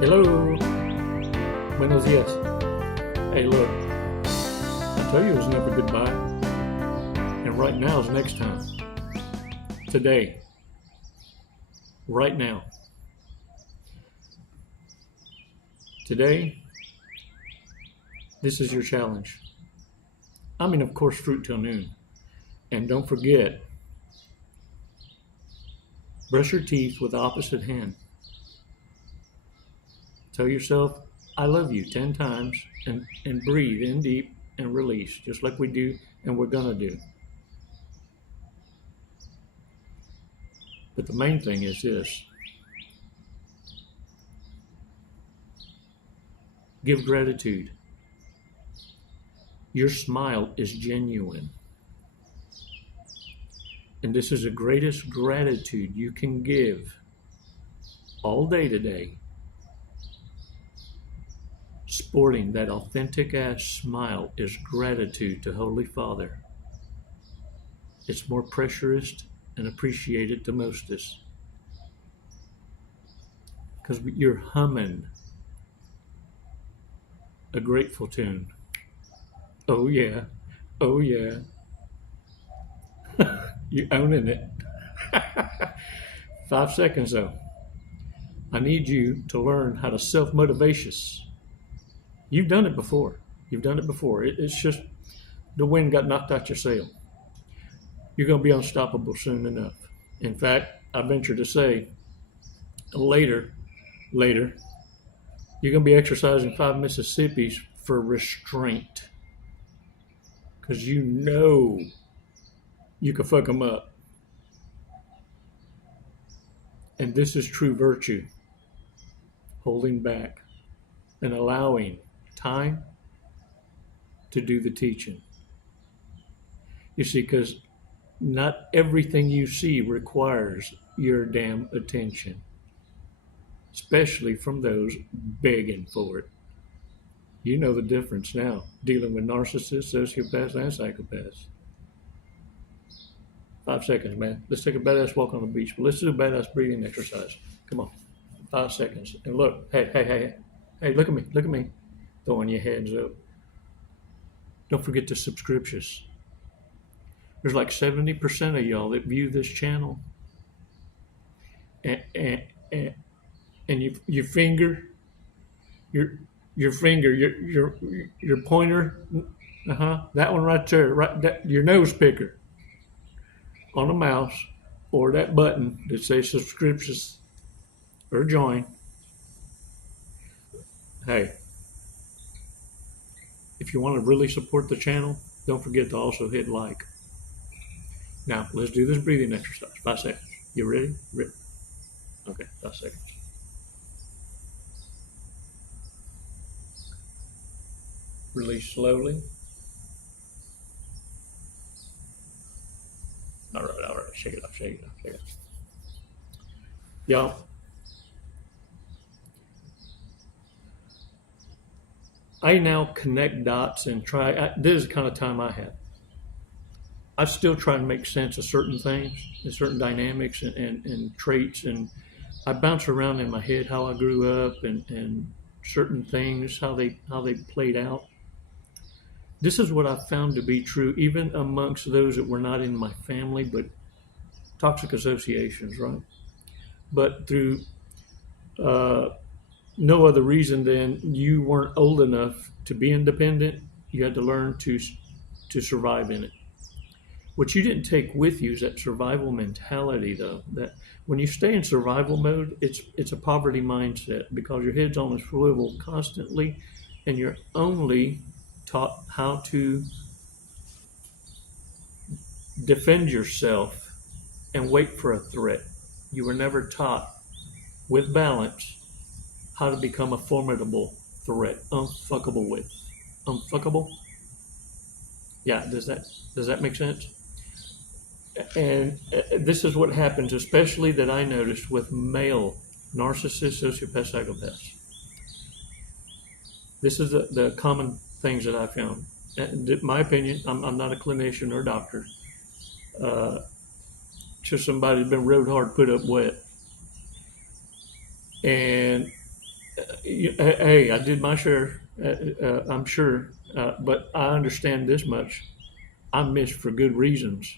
Hello. Buenos dias. Hey, look. I tell you it was never goodbye. And right now is next time. Today. Right now. Today, this is your challenge. I mean, of course, fruit till noon. And don't forget, brush your teeth with the opposite hand. Tell yourself, I love you 10 times and breathe in deep and release, just like we do and we're gonna do. But the main thing is this. Give gratitude. Your smile is genuine. And this is the greatest gratitude you can give all day today. Sporting that authentic ass smile is gratitude to Holy Father. It's more precious and appreciated to mostest. Because you're humming a grateful tune. Oh yeah, oh yeah. You're owning it. 5 seconds though. I need you to learn how to self-motivatious. You've done it before. You've done it before. It's just the wind got knocked out your sail. You're going to be unstoppable soon enough. In fact, I venture to say later, you're going to be exercising 5 Mississippis for restraint. Because you know you can fuck them up. And this is true virtue. Holding back and allowing time to do the teaching. You see, because not everything you see requires your damn attention, especially from those begging for it. You know the difference now, dealing with narcissists, sociopaths, and psychopaths. 5 seconds, man. Let's take a badass walk on the beach, but let's do a badass breathing exercise. Come on, 5 seconds. And look, hey, look at me. Throwing your hands up. Don't forget the subscriptions. There's like 70% of y'all that view this channel. And your finger, your finger, your pointer, that one right there, your nose picker on a mouse, or that button that says subscriptions or join. Hey, if you want to really support the channel, don't forget to also hit like. Now, let's do this breathing exercise. 5 seconds. You ready? Okay, 5 seconds. Release slowly. All right. Shake it off. Y'all, I now connect dots and try. This is the kind of time I have. I still try and make sense of certain things and certain dynamics and traits, and I bounce around in my head how I grew up and certain things, how they played out. This is what I found to be true, even amongst those that were not in my family, but toxic associations, right? But through no other reason than you weren't old enough to be independent. You had to learn to survive in it. What you didn't take with you is that survival mentality, though. That when you stay in survival mode, it's a poverty mindset because your head's on a swivel constantly, and you're only taught how to defend yourself and wait for a threat. You were never taught with balance how to become a formidable threat, unfuckable with. Unfuckable? Yeah, does that make sense? And this is what happens, especially that I noticed with male narcissists, sociopaths, psychopaths. This is the common things that I found. In my opinion, I'm not a clinician or a doctor. Just somebody who's been rode hard, put up wet. And Hey, I did my share, I'm sure, but I understand this much. I missed for good reasons.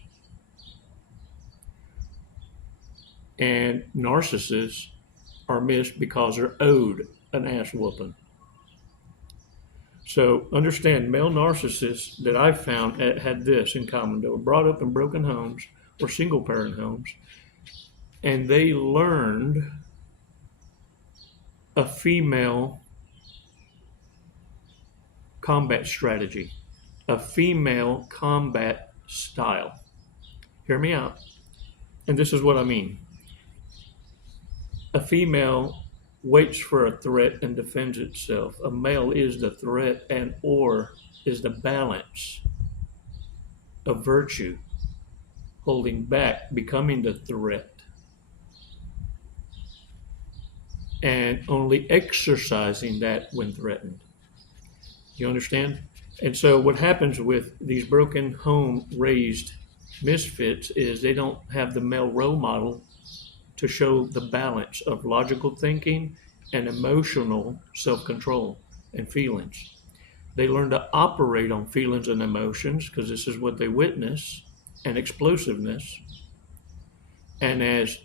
And narcissists are missed because they're owed an ass whooping. So understand, male narcissists that I've found had this in common. They were brought up in broken homes or single parent homes, and they learned a female combat strategy, a female combat style. Hear me out. And this is what I mean. A female waits for a threat and defends itself. A male is the threat and or is the balance of virtue, holding back, becoming the threat, and only exercising that when threatened. You understand? And so what happens with these broken home raised misfits is they don't have the male role model to show the balance of logical thinking and emotional self-control and feelings. They learn to operate on feelings and emotions because this is what they witness, and explosiveness. And as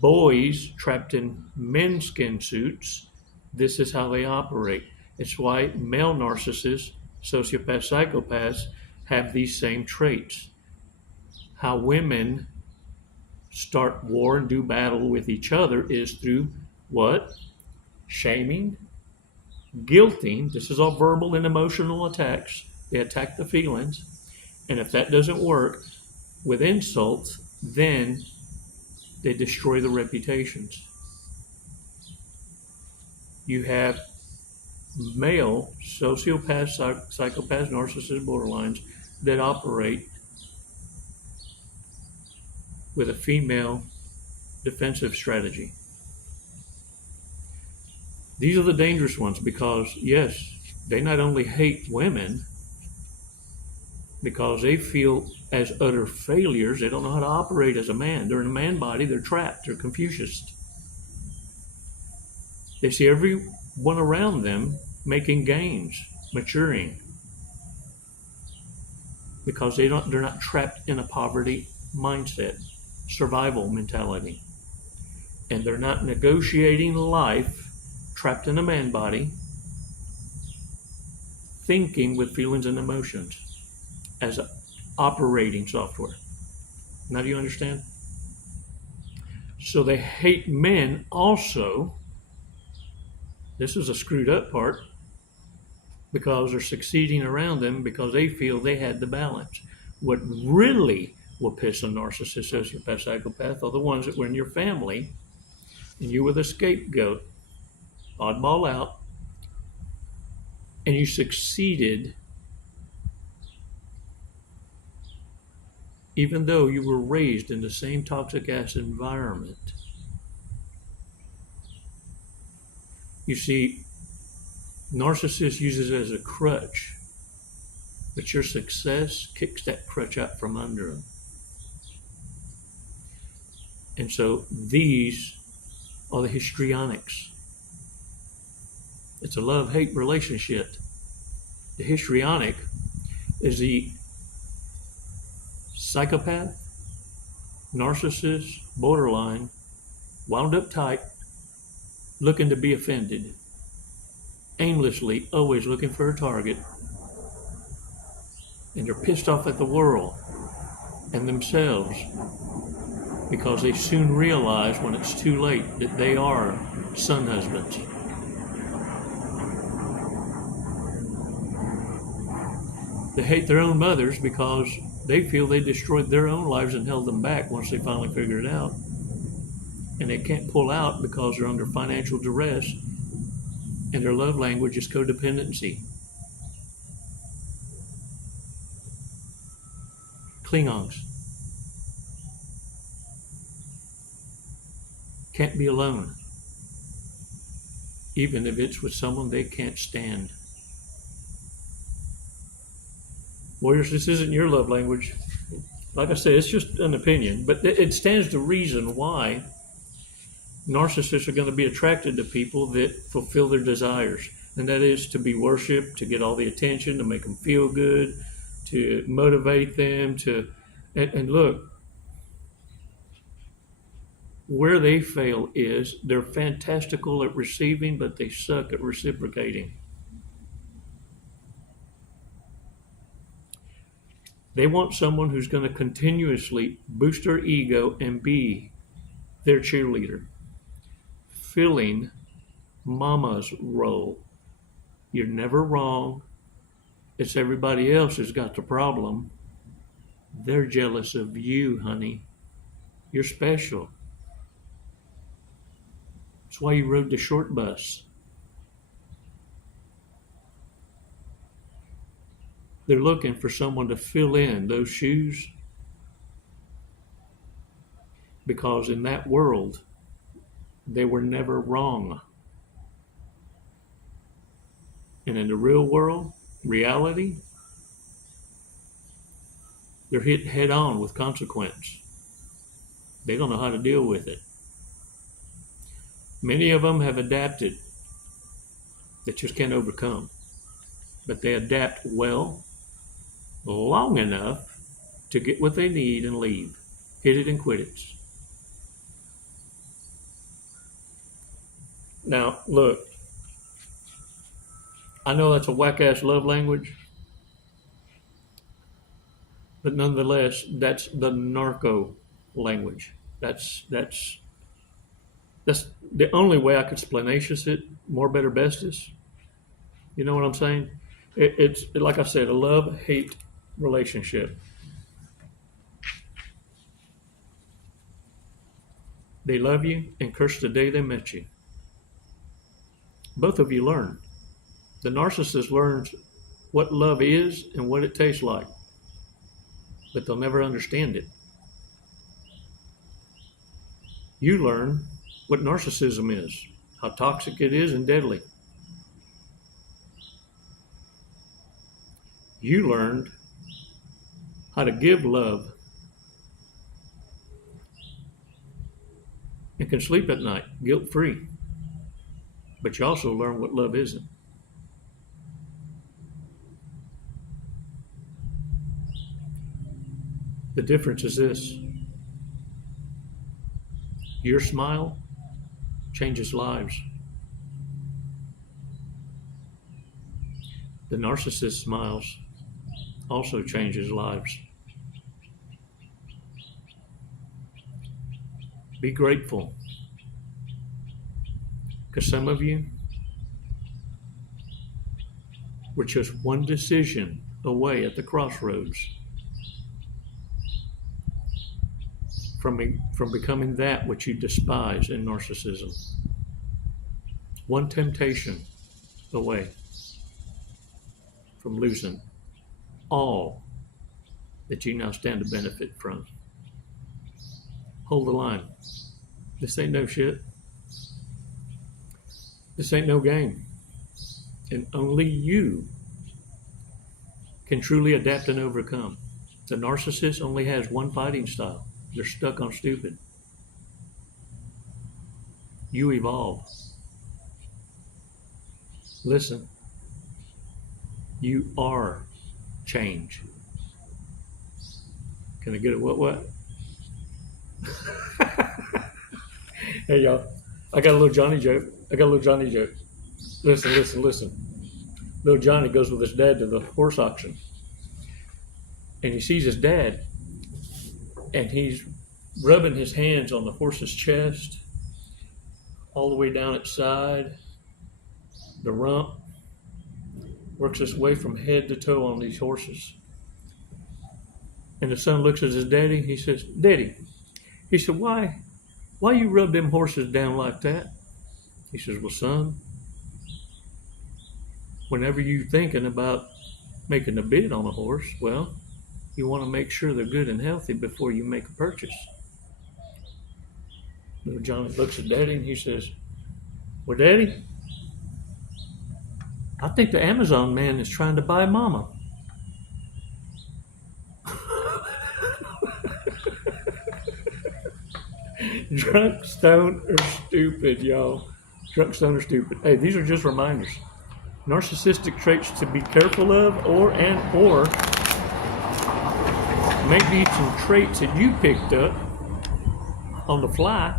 boys trapped in men's skin suits, this is how they operate. It's why male narcissists, sociopaths, psychopaths have these same traits. How women start war and do battle with each other is through what? Shaming, guilting. This is all verbal and emotional attacks. They attack the feelings. And if that doesn't work with insults, then they destroy the reputations. You have male sociopaths, psychopaths, narcissists, borderlines that operate with a female defensive strategy. These are the dangerous ones because, yes, they not only hate women because they feel as utter failures, they don't know how to operate as a man. They're in a man body, they're trapped, they're Confucius. They see everyone around them making gains, maturing, because they're not trapped in a poverty mindset, survival mentality. And they're not negotiating life trapped in a man body, thinking with feelings and emotions as an operating software. Now do you understand? So they hate men also. This is a screwed up part because they're succeeding around them because they feel they had the balance. What really will piss a narcissist, sociopath, psychopath are the ones that were in your family and you were the scapegoat, oddball out, and you succeeded even though you were raised in the same toxic ass environment. You see, narcissist uses it as a crutch, but your success kicks that crutch out from under them. And so these are the histrionics. It's a love-hate relationship. The histrionic is the psychopath, narcissist, borderline, wound up tight, looking to be offended, aimlessly, always looking for a target, and they're pissed off at the world and themselves because they soon realize when it's too late that they are son husbands. They hate their own mothers because they feel they destroyed their own lives and held them back once they finally figured it out. And they can't pull out because they're under financial duress and their love language is codependency. Klingons can't be alone, even if it's with someone they can't stand. Warriors, this isn't your love language. Like I said, it's just an opinion, but it stands to reason why narcissists are going to be attracted to people that fulfill their desires. And that is to be worshipped, to get all the attention, to make them feel good, to motivate them, and look, where they fail is they're fantastical at receiving, but they suck at reciprocating. They want someone who's going to continuously boost their ego and be their cheerleader, filling mama's role. You're never wrong. It's everybody else who's got the problem. They're jealous of you, honey. You're special. That's why you rode the short bus. They're looking for someone to fill in those shoes, because in that world, they were never wrong. And in the real world, reality, they're hit head on with consequence. They don't know how to deal with it. Many of them have adapted. They just can't overcome. But they adapt well, long enough to get what they need and leave. Hit it and quit it. Now, look, I know that's a whack-ass love language, but nonetheless, that's the narco language. That's the only way I could splanatious it, more, better, bestest. You know what I'm saying? It's like I said, a love-hate relationship. They love you and curse the day they met you. Both of you learn. The narcissist learns what love is and what it tastes like, but they'll never understand it. You learn what narcissism is, how toxic it is and deadly. You learned how to give love and can sleep at night guilt-free. But you also learn what love isn't. The difference is this. Your smile changes lives. The narcissist smiles also changes lives. Be grateful, because some of you were just one decision away at the crossroads from becoming that which you despise in narcissism. One temptation away from losing all that you now stand to benefit from. Hold the line. This ain't no shit. This ain't no game. And only you can truly adapt and overcome. The narcissist only has one fighting style. They're stuck on stupid. You evolve. Listen. You are change. Can I get it? What? Hey, y'all. I got a little Johnny joke. Listen. Little Johnny goes with his dad to the horse auction. And he sees his dad. And he's rubbing his hands on the horse's chest, all the way down its side, the rump. Works its way from head to toe on these horses. And the son looks at his daddy. He says, Daddy, he said, why you rub them horses down like that? He says, well, son, whenever you're thinking about making a bid on a horse, well, you want to make sure they're good and healthy before you make a purchase. Little Johnny looks at Daddy and he says, well, Daddy, I think the Amazon man is trying to buy Mama. Drunk, stoned, or stupid, y'all. Drunk, stoned, or stupid. Hey, these are just reminders. Narcissistic traits to be careful of, or maybe some traits that you picked up on the fly.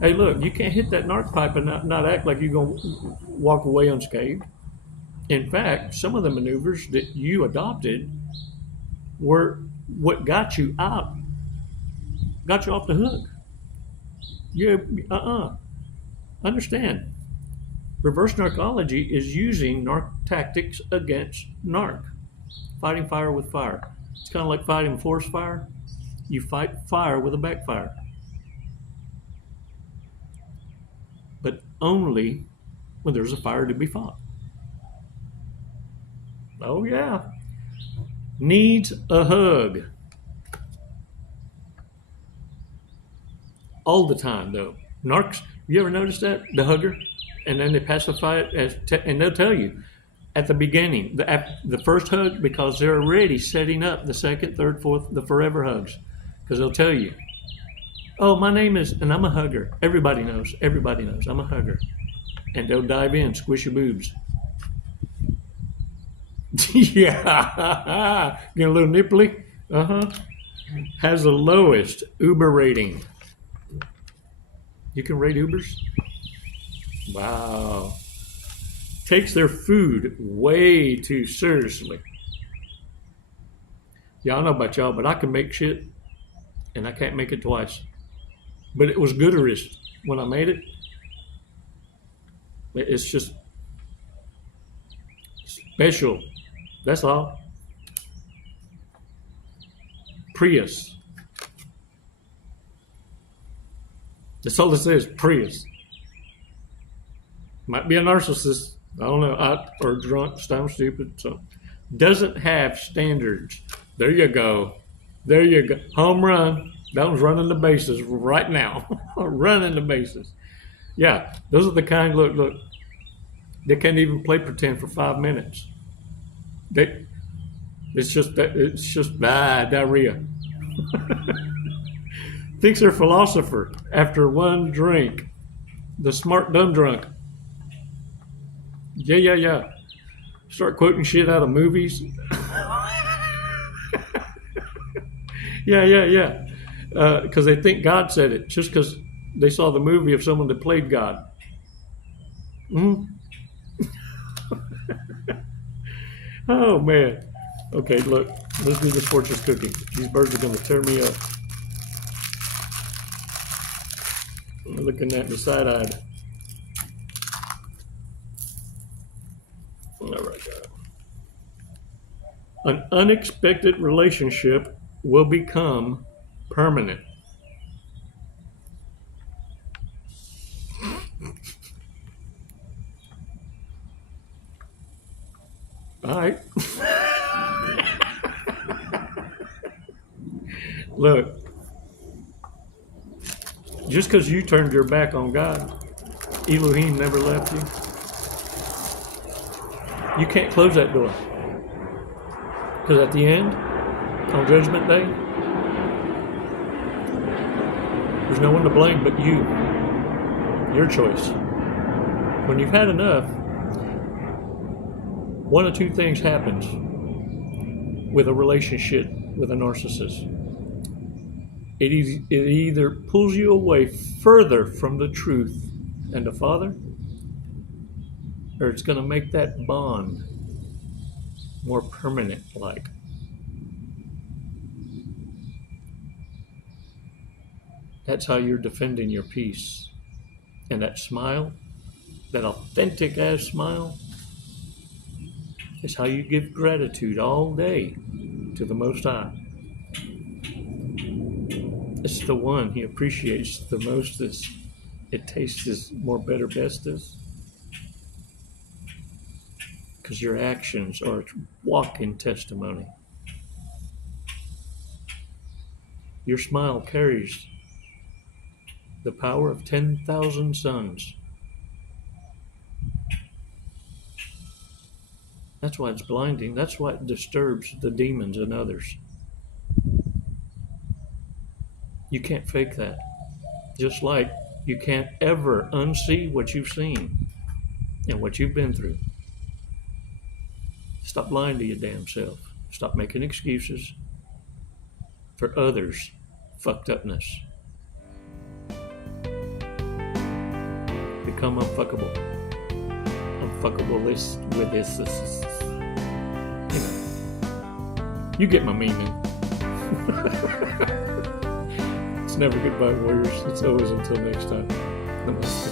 Hey, look, you can't hit that narc pipe and not act like you're going to walk away unscathed. In fact, some of the maneuvers that you adopted were what got you out, got you off the hook. Understand. Reverse narcology is using narc tactics against narc. Fighting fire with fire. It's kind of like fighting forest fire. You fight fire with a backfire. But only when there's a fire to be fought. Oh yeah. Needs a hug. All the time though. Narcs, you ever notice that? The hugger? And then they pacify it and they'll tell you at the beginning, the first hug, because they're already setting up the second, third, fourth, the forever hugs. Because they'll tell you, oh, my name is, and I'm a hugger. Everybody knows, I'm a hugger. And they'll dive in, squish your boobs. Yeah, get a little nipply. Has the lowest Uber rating. You can rate Ubers? Wow. Takes their food way too seriously. Yeah, I don't know about y'all, but I can make shit, and I can't make it twice. But it was gooderish when I made it. It's just special. That's all. Prius. That's all it says, Prius. Might be a narcissist. I don't know. Or drunk, stoned, stupid. So doesn't have standards. There you go. There you go. Home run. That one's running the bases right now. Running the bases. Yeah, those are the kind, look, they can't even play pretend for 5 minutes. It's just diarrhea. Thinks they're philosopher after one drink. The smart dumb drunk. Yeah. Start quoting shit out of movies. Yeah. Because they think God said it, just because they saw the movie of someone that played God. Oh, man. Okay, look. Let's do this fortune cookie. These birds are going to tear me up. I'm looking at me side-eyed. All right, an unexpected relationship will become permanent. All right. Look, just because you turned your back on God, Elohim never left you. You can't close that door. Because at the end, on Judgment Day, there's no one to blame but you. Your choice. When you've had enough, one of two things happens with a relationship with a narcissist. It either pulls you away further from the truth and the Father, or it's going to make that bond more permanent like. That's how you're defending your peace. And that smile, that authentic ass smile, is how you give gratitude all day to the Most High. It's the one He appreciates the mostest. It tastes His more better bestest. Because your actions are a walking testimony. Your smile carries the power of 10,000 suns. That's why it's blinding. That's why it disturbs the demons and others. You can't fake that. Just like you can't ever unsee what you've seen and what you've been through. Stop lying to your damn self. Stop making excuses for others' fucked upness. Become unfuckable. Unfuckable with this. You know. You get my meaning. It's never goodbye, warriors. It's always until next time. Namaste.